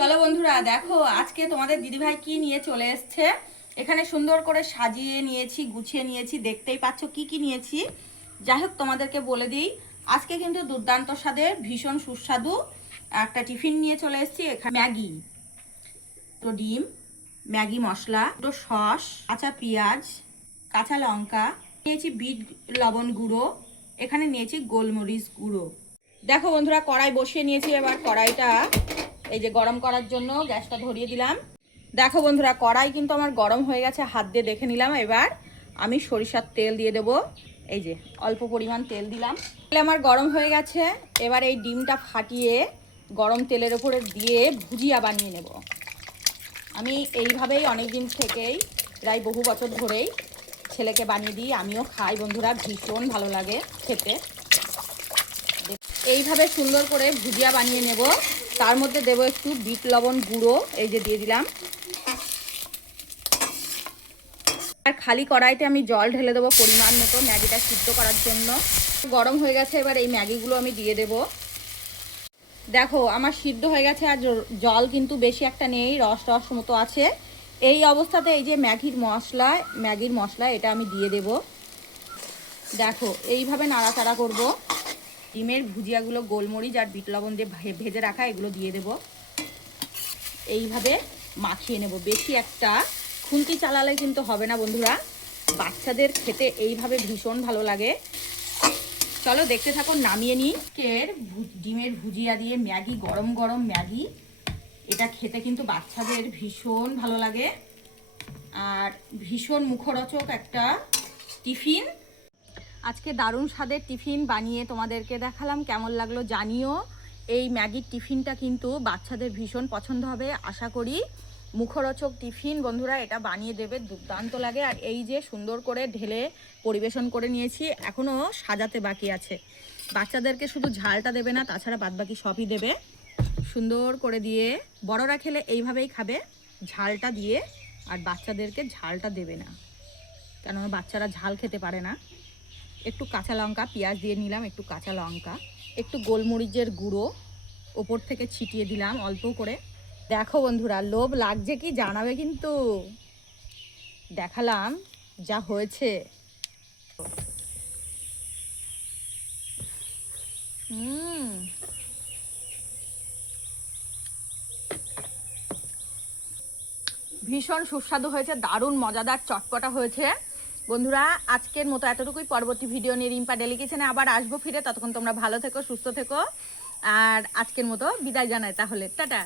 চলো বন্ধুরা দেখো আজকে তোমাদের দিদিভাই কি নিয়ে চলে এসছে। এখানে সুন্দর করে সাজিয়ে নিয়েছি, গুছিয়ে নিয়েছি, দেখতেই পাচ্ছ কি কি নিয়েছি। যাই হোক তোমাদেরকে বলে দিই, আজকে কিন্তু দুর্দান্ত স্বাদের ভীষণ সুস্বাদু একটা টিফিন নিয়ে চলে এসেছি। এখানে ম্যাগি, তো ডিম, ম্যাগি মশলা, দুটো সস, কাঁচা পেঁয়াজ, কাঁচা লঙ্কা, নিয়েছি বিট লবণ গুঁড়ো, এখানে নিয়েছি গোলমরিচ গুঁড়ো। দেখো বন্ধুরা কড়াই বসিয়ে নিয়েছি, এবার কড়াইটা এই যে গরম করার জন্য গ্যাসটা ধরিয়ে দিলাম। দেখো বন্ধুরা কড়াই কিন্তু আমার গরম হয়ে গেছে, হাত দিয়ে দেখে নিলাম। এবার আমি সরিষার তেল দিয়ে দেব, এই যে অল্প পরিমাণ তেল দিলাম। তেল আমার গরম হয়ে গেছে, এবার এই ডিমটা ফাটিয়ে গরম তেলের উপরে দিয়ে ভুজিয়া বানিয়ে নেব। আমি এইভাবেই অনেক দিন থেকেই, প্রায় বহু বছর ধরেই ছেলেকে বানিয়ে দিই, আমিও খাই বন্ধুরা, ভীষণ ভালো লাগে খেতে। এইভাবে সুন্দর করে ভুজিয়া বানিয়ে নেব। তার মধ্যে দেব একটু বিট লবণ গুঁড়ো, এই যে দিয়ে দিলাম। আর খালি কড়াইতে আমি জল ঢেলে দেবো পরিমাণ মতো ম্যাগিটা সিদ্ধ করার জন্য। গরম হয়ে গেছে, এবার এই ম্যাগিগুলো আমি দিয়ে দেব। দেখো আমার সিদ্ধ হয়ে গেছে, আর জল কিন্তু বেশি একটা নেই, রস রস মতো আছে। এই অবস্থাতে এই যে ম্যাগির মশলা এটা আমি দিয়ে দেব। দেখো এইভাবে নাড়াচাড়া করব। ডিমের ভুজিয়াগুলো গোলমরিচ আর বিট লবণ দিয়ে ভেজে রাখা, এগুলো দিয়ে দেব। এইভাবে মাখিয়ে নেব। বেশি একটা খুন্তি চালালে কিন্তু হবে না বন্ধুরা, বাচ্চাদের খেতে এইভাবে ভীষণ ভালো লাগে। চলো দেখতে থাকুন, নামিয়ে নিই। ডিমের ভুজিয়া দিয়ে ম্যাগি, গরম গরম ম্যাগি, এটা খেতে কিন্তু বাচ্চাদের ভীষণ ভালো লাগে আর ভীষণ মুখরোচক একটা টিফিন। আজকে দারুণ স্বাদের টিফিন বানিয়ে তোমাদেরকে দেখালাম, কেমন লাগলো জানিও। এই ম্যাগির টিফিনটা কিন্তু বাচ্চাদের ভীষণ পছন্দ হবে আশা করি। মুখরোচক টিফিন বন্ধুরা, এটা বানিয়ে দেবে, দুর্দান্ত লাগে। আর এই যে সুন্দর করে ঢেলে পরিবেশন করে নিয়েছি, এখনও সাজাতে বাকি আছে। বাচ্চাদেরকে শুধু ঝালটা দেবে না, তাছাড়া বাদবাকি সবই দেবে সুন্দর করে দিয়ে। বড়রা খেলে এইভাবেই খাবে, ঝালটা দিয়ে। আর বাচ্চাদেরকে ঝালটা দেবে না, কেননা বাচ্চারা ঝাল খেতে পারে না। একটু কাঁচা লঙ্কা, পেঁয়াজ দিয়ে নিলাম, একটু কাঁচা লঙ্কা, একটু গোলমরিচের গুঁড়ো ওপর থেকে ছিটিয়ে দিলাম অল্প করে। দেখো বন্ধুরা লোভ লাগছে কি জানাবে কিন্তু, দেখালাম যা হয়েছে। ভীষণ সুস্বাদু হয়েছে, দারুণ মজাদার চটপটা হয়েছে বন্ধুরা। আজকের মতো এতটুকুই, পরবর্তী ভিডিও নিয়ে রিম্পা ডেলি কিচেনে আবার আসবো ফিরে। ততক্ষণ তোমরা ভালো থেকো, সুস্থ থেকো। আর আজকের মতো বিদায় জানাই তাহলে, টাটা।